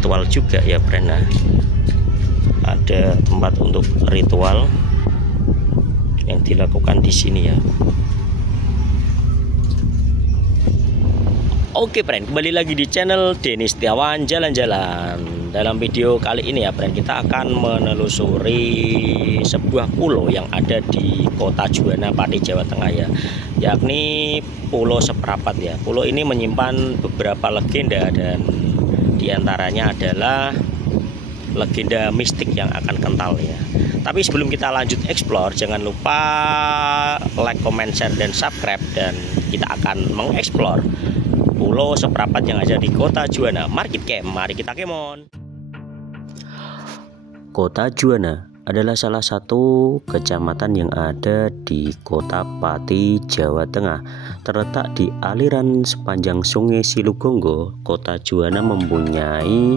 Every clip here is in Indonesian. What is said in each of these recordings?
ritual juga ya friend. Nah, ada tempat untuk ritual yang dilakukan di sini ya. Oke friend, kembali lagi di channel Denny Setiawan Jalan-Jalan. Dalam video kali ini ya friend, kita akan menelusuri sebuah pulau yang ada di Kota Juwana, Pati, Jawa Tengah ya, yakni Pulau Seprapat ya. Pulau ini menyimpan beberapa legenda dan diantaranya adalah legenda mistik yang akan kental ya. Tapi sebelum kita lanjut explore, jangan lupa like, comment, share, dan subscribe. Dan kita akan mengeksplor Pulau Seprapat yang ada di Kota Juwana. Market Camp, mari kita kemon. Kota Juwana adalah salah satu kecamatan yang ada di Kota Pati, Jawa Tengah. Terletak di aliran sepanjang Sungai Silugonggo, Kota Juwana mempunyai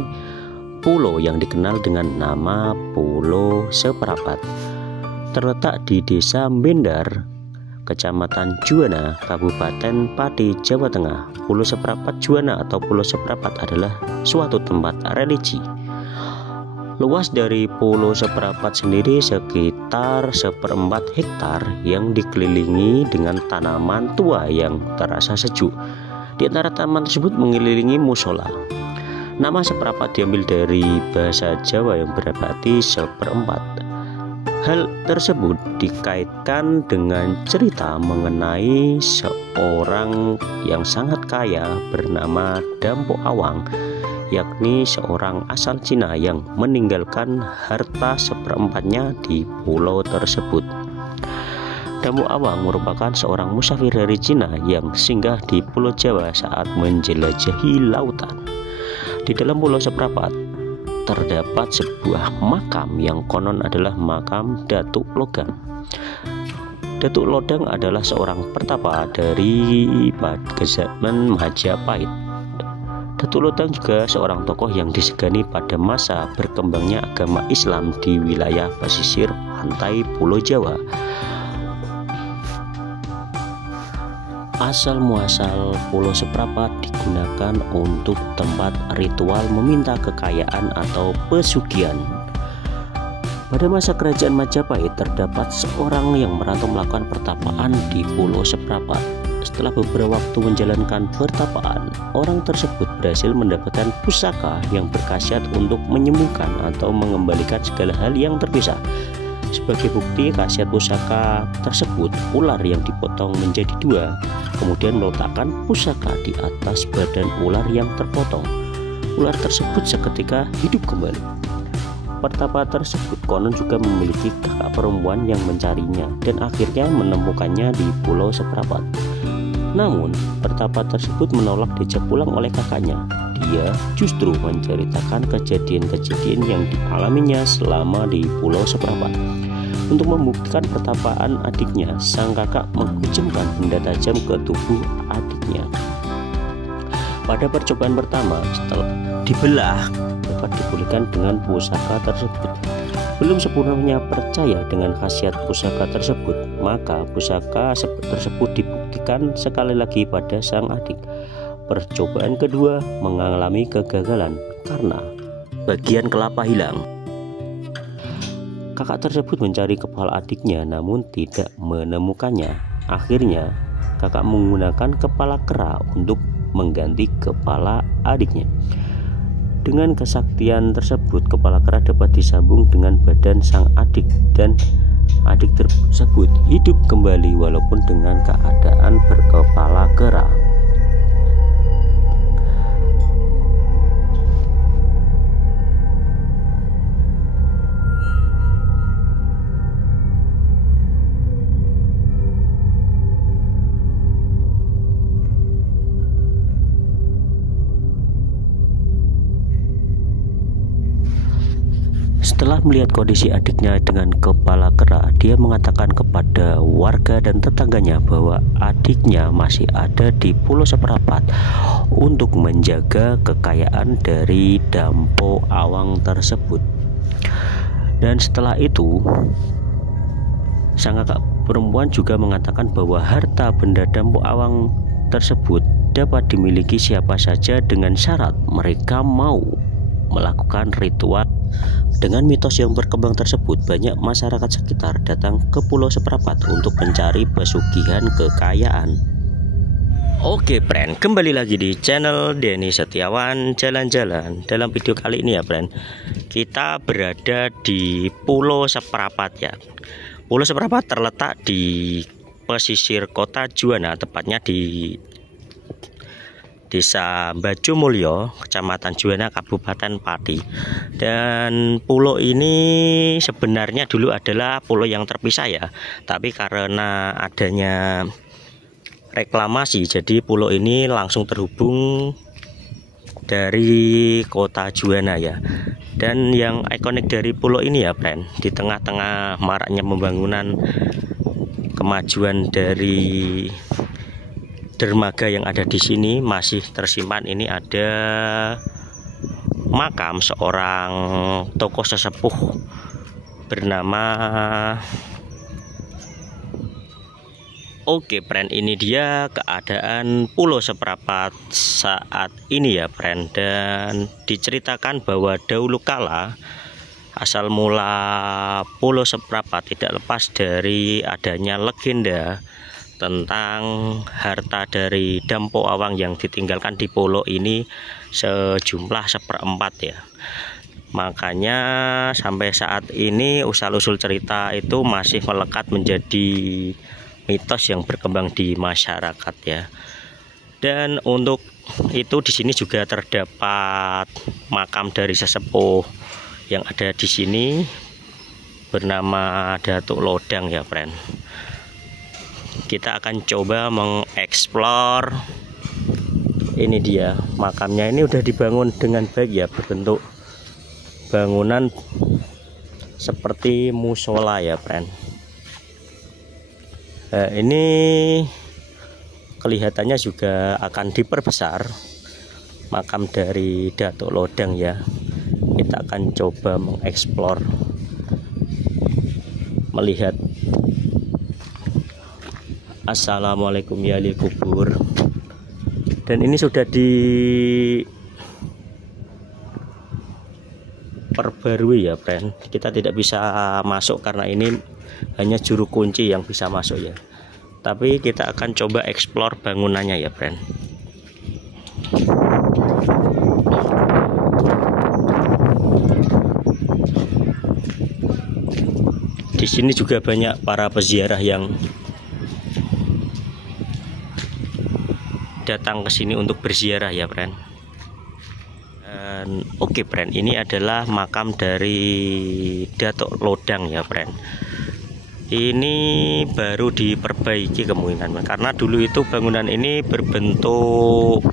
pulau yang dikenal dengan nama Pulau Seprapat. Terletak di Desa Bendar, Kecamatan Juwana, Kabupaten Pati, Jawa Tengah. Pulau Seprapat Juwana atau Pulau Seprapat adalah suatu tempat religi. Luas dari Pulau Seprapat sendiri sekitar 1/4 hektar yang dikelilingi dengan tanaman tua yang terasa sejuk. Di antara tanaman tersebut mengelilingi musola. Nama Seprapat diambil dari bahasa Jawa yang berarti 1/4. Hal tersebut dikaitkan dengan cerita mengenai seorang yang sangat kaya bernama Dampo Awang, yakni seorang asal Cina yang meninggalkan harta 1/4-nya di pulau tersebut. Dampo Awang merupakan seorang musafir dari Cina yang singgah di Pulau Jawa saat menjelajahi lautan. Di dalam Pulau Seprapat terdapat sebuah makam yang konon adalah makam Datuk Lodang. Datuk Lodang adalah seorang pertapa dari zaman Majapahit. Datuk Lodang juga seorang tokoh yang disegani pada masa berkembangnya agama Islam di wilayah pesisir pantai Pulau Jawa. Asal muasal Pulau Seprapat digunakan untuk tempat ritual meminta kekayaan atau pesugihan. Pada masa kerajaan Majapahit terdapat seorang yang merantau melakukan pertapaan di Pulau Seprapat. Setelah beberapa waktu menjalankan pertapaan, orang tersebut berhasil mendapatkan pusaka yang berkhasiat untuk menyembuhkan atau mengembalikan segala hal yang terpisah. Sebagai bukti khasiat pusaka tersebut, ular yang dipotong menjadi 2, kemudian meletakkan pusaka di atas badan ular yang terpotong. Ular tersebut seketika hidup kembali. Pertapa tersebut konon juga memiliki kakak perempuan yang mencarinya dan akhirnya menemukannya di Pulau Seprapat. Namun, pertapa tersebut menolak diajak pulang oleh kakaknya. Dia justru menceritakan kejadian-kejadian yang dialaminya selama di Pulau Seprapat. Untuk membuktikan pertapaan adiknya, sang kakak menghujamkan benda tajam ke tubuh adiknya. Pada percobaan pertama, setelah dibelah, dapat dipulihkan dengan pusaka tersebut. Belum sepenuhnya percaya dengan khasiat pusaka tersebut, maka pusaka tersebut dibuktikan sekali lagi pada sang adik. Percobaan kedua mengalami kegagalan karena bagian kelapa hilang. Kakak tersebut mencari kepala adiknya namun tidak menemukannya. Akhirnya kakak menggunakan kepala kera untuk mengganti kepala adiknya. Dengan kesaktian tersebut, kepala kera dapat disambung dengan badan sang adik dan adik tersebut hidup kembali walaupun dengan keadaan berkepala kera. Setelah melihat kondisi adiknya dengan kepala kera, dia mengatakan kepada warga dan tetangganya bahwa adiknya masih ada di Pulau Seprapat untuk menjaga kekayaan dari Dampo Awang tersebut. Dan setelah itu, sang kakak perempuan juga mengatakan bahwa harta benda Dampo Awang tersebut dapat dimiliki siapa saja dengan syarat mereka mau melakukan ritual. Dengan mitos yang berkembang tersebut, banyak masyarakat sekitar datang ke Pulau Seprapat untuk mencari pesugihan kekayaan. Oke friend, kembali lagi di channel Denny Setiawan Jalan-Jalan. Dalam video kali ini ya friend, kita berada di Pulau Seprapat ya. Pulau Seprapat terletak di pesisir kota Juwana, tepatnya di Desa Bajomulyo, Kecamatan Juwana, Kabupaten Pati. Dan pulau ini sebenarnya dulu adalah pulau yang terpisah ya, tapi karena adanya reklamasi, jadi pulau ini langsung terhubung dari kota Juwana ya. Dan yang ikonik dari pulau ini ya friend, di tengah-tengah maraknya pembangunan, kemajuan dari dermaga yang ada di sini, masih tersimpan ini ada makam seorang tokoh sesepuh bernama. Oke friend, ini dia keadaan Pulau Seprapat saat ini ya friend. Dan diceritakan bahwa dahulu kala asal mula Pulau Seprapat tidak lepas dari adanya legenda tentang harta dari Dampo Awang yang ditinggalkan di pulau ini sejumlah 1/4 ya. Makanya sampai saat ini usul-usul cerita itu masih melekat menjadi mitos yang berkembang di masyarakat ya. Dan untuk itu di sini juga terdapat makam dari sesepuh yang ada di sini bernama Datuk Lodang ya friend. Kita akan coba mengeksplor. Ini dia makamnya, ini udah dibangun dengan baik ya, berbentuk bangunan seperti musola ya friend. Ini kelihatannya juga akan diperbesar makam dari Datuk Lodang ya. Kita akan coba mengeksplor, melihat. Assalamualaikum ya ahli kubur. Dan ini sudah diperbarui ya friend. Kita tidak bisa masuk karena ini hanya juru kunci yang bisa masuk ya. Tapi kita akan coba eksplor bangunannya ya friend. Di sini juga banyak para peziarah yang datang ke sini untuk berziarah ya friend. Dan oke friend, ini adalah makam dari Datuk Lodang ya friend. Ini baru diperbaiki kemungkinan, karena dulu itu bangunan ini berbentuk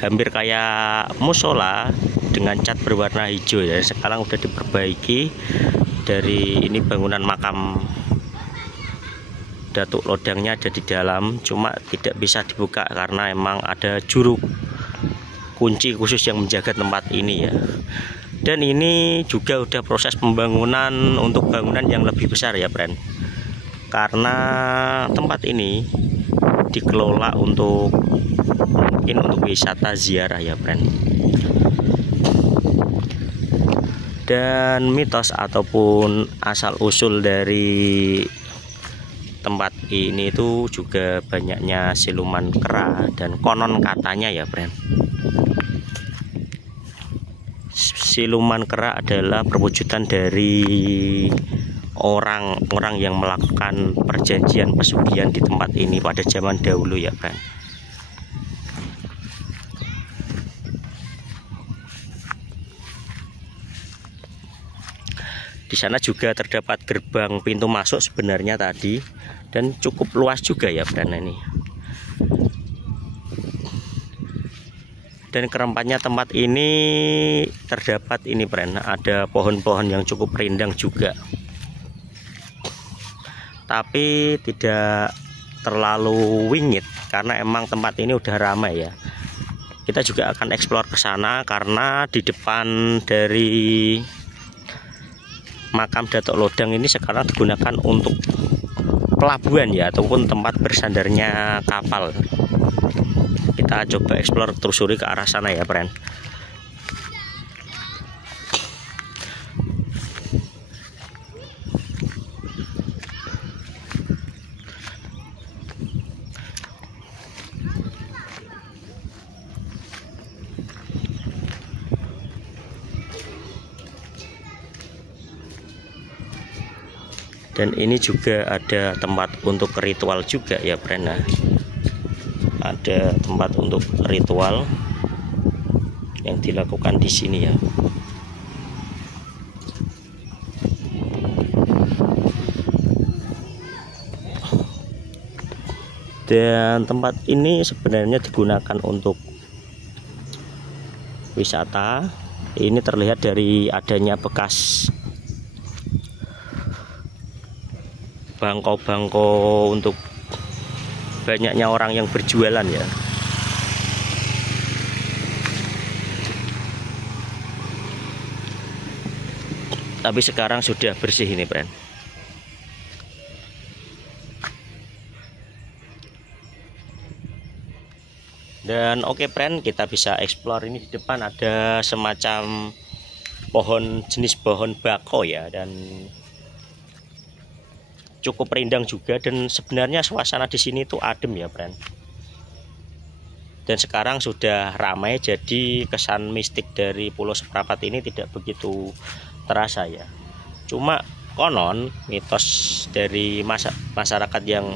hampir kayak musola dengan cat berwarna hijau ya. Sekarang udah diperbaiki. Dari ini bangunan makam Datuk Lodangnya ada di dalam, cuma tidak bisa dibuka karena emang ada juru kunci khusus yang menjaga tempat ini ya. Dan ini juga udah proses pembangunan untuk bangunan yang lebih besar ya friend, karena tempat ini dikelola untuk mungkin untuk wisata ziarah ya friend. Dan mitos ataupun asal usul dari tempat ini itu juga banyaknya siluman kera, dan konon katanya ya friend, siluman kera adalah perwujudan dari orang-orang yang melakukan perjanjian pesugihan di tempat ini pada zaman dahulu ya friend. Di sana juga terdapat gerbang pintu masuk sebenarnya tadi, dan cukup luas juga ya friend ini. Dan kerempatnya tempat ini terdapat ini friend, ada pohon-pohon yang cukup rindang juga, tapi tidak terlalu wingit karena emang tempat ini udah ramai ya. Kita juga akan eksplor ke sana karena di depan dari makam Datuk Lodang ini sekarang digunakan untuk pelabuhan ya, ataupun tempat bersandarnya kapal. Kita coba eksplor, telusuri ke arah sana ya friend. Dan ini juga ada tempat untuk ritual juga ya friend. Nah, ada tempat untuk ritual yang dilakukan di sini ya. Dan tempat ini sebenarnya digunakan untuk wisata. Ini terlihat dari adanya bekas bangko-bangko untuk banyaknya orang yang berjualan ya. Tapi sekarang sudah bersih ini friend. Dan oke friend, kita bisa explore. Ini di depan ada semacam pohon, jenis pohon bako ya, dan cukup rindang juga. Dan sebenarnya suasana di sini tuh adem ya friend. Dan sekarang sudah ramai, jadi kesan mistik dari Pulau Seprapat ini tidak begitu terasa ya. Cuma konon mitos dari masyarakat yang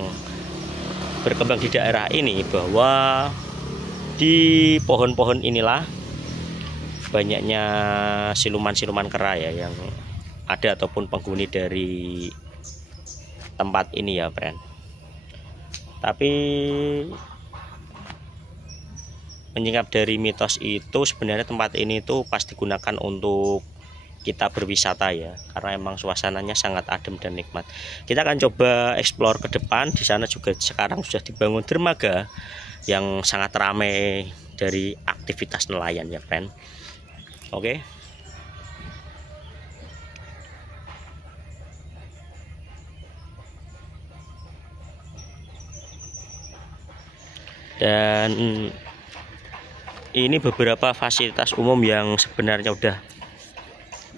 berkembang di daerah ini bahwa di pohon-pohon inilah banyaknya siluman-siluman kera ya yang ada ataupun penghuni dari tempat ini ya friend. Tapi menyingkap dari mitos itu, sebenarnya tempat ini tuh pas digunakan untuk kita berwisata ya, karena emang suasananya sangat adem dan nikmat. Kita akan coba explore ke depan. Di sana juga sekarang sudah dibangun dermaga yang sangat ramai dari aktivitas nelayan ya friend. Oke. Dan ini beberapa fasilitas umum yang sebenarnya udah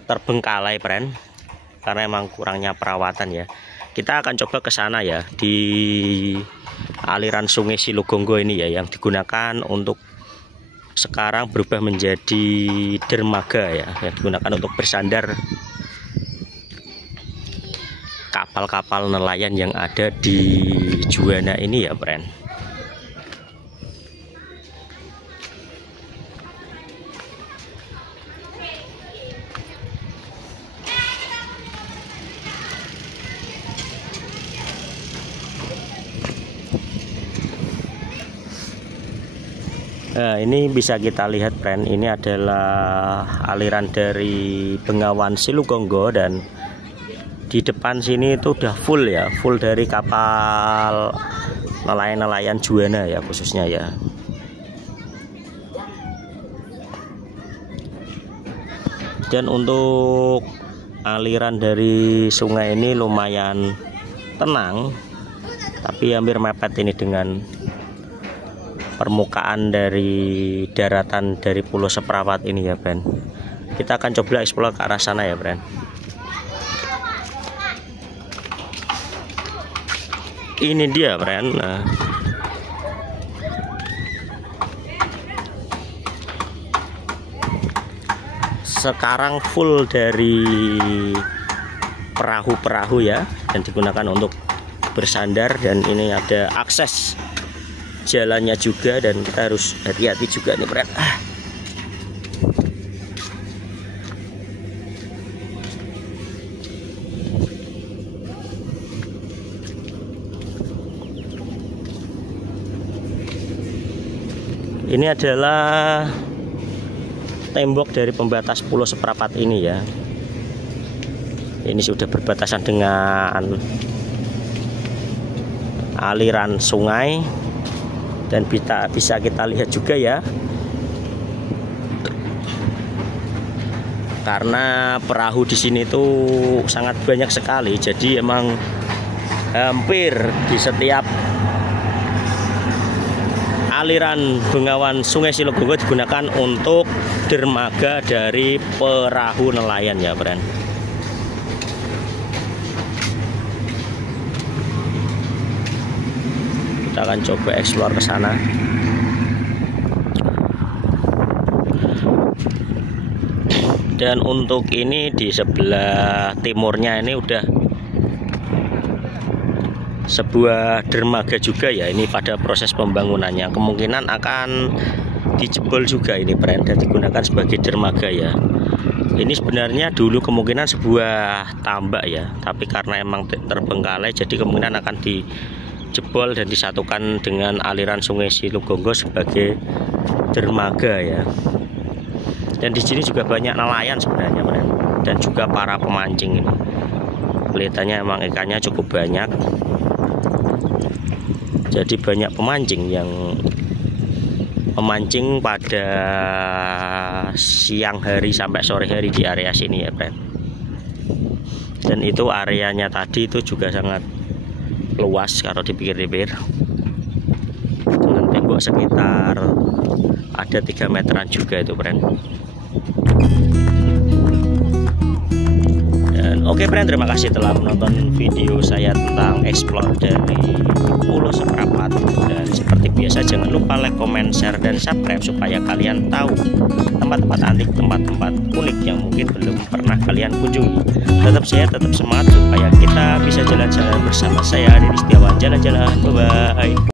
terbengkalai friend, karena emang kurangnya perawatan ya. Kita akan coba ke sana ya, di aliran Sungai Silugonggo ini ya, yang digunakan untuk sekarang berubah menjadi dermaga ya, yang digunakan untuk bersandar kapal-kapal nelayan yang ada di Juwana ini ya friend. Nah, ini bisa kita lihat friend, ini adalah aliran dari Bengawan Silugonggo, dan di depan sini itu udah full ya, full dari kapal nelayan-nelayan Juwana ya khususnya ya. Dan untuk aliran dari sungai ini lumayan tenang, tapi hampir mepet ini dengan permukaan dari daratan dari Pulau Seprapat ini ya friend. Kita akan coba explore ke arah sana ya friend. Ini dia friend. Nah, sekarang full dari perahu-perahu ya, dan digunakan untuk bersandar. Dan ini ada akses jalannya juga, dan kita harus hati-hati juga nih friend. Ini adalah tembok dari pembatas Pulau Seprapat ini ya. Ini sudah berbatasan dengan aliran sungai, dan bisa kita lihat juga ya, karena perahu di sini tuh sangat banyak sekali, jadi emang hampir di setiap aliran Bengawan Sungai Silugonggo digunakan untuk dermaga dari perahu nelayan ya friend. Kita akan coba explore ke sana. Dan untuk ini di sebelah timurnya ini udah sebuah dermaga juga ya, ini pada proses pembangunannya. Kemungkinan akan dijebol juga ini friend, dan digunakan sebagai dermaga ya. Ini sebenarnya dulu kemungkinan sebuah tambak ya, tapi karena emang terbengkalai jadi kemungkinan akan dijebol dan disatukan dengan aliran Sungai Silugonggo sebagai dermaga ya. Dan di sini juga banyak nelayan sebenarnya friend, dan juga para pemancing ini. Kelihatannya emang ikannya cukup banyak. Jadi banyak pemancing yang memancing pada siang hari sampai sore hari di area sini ya friend. Dan itu areanya tadi itu juga sangat luas kalau dipikir-pikir, dengan tembok sekitar ada 3 meteran juga itu friend. Oke friend, terima kasih telah menonton video saya tentang explore dari Pulau Seprapat. Dan seperti biasa jangan lupa like, comment, share, dan subscribe supaya kalian tahu tempat-tempat antik, tempat-tempat unik yang mungkin belum pernah kalian kunjungi. Tetap sehat, tetap semangat supaya kita bisa jalan-jalan bersama saya Dedy Setiawan. Jalan-jalan, bye-bye.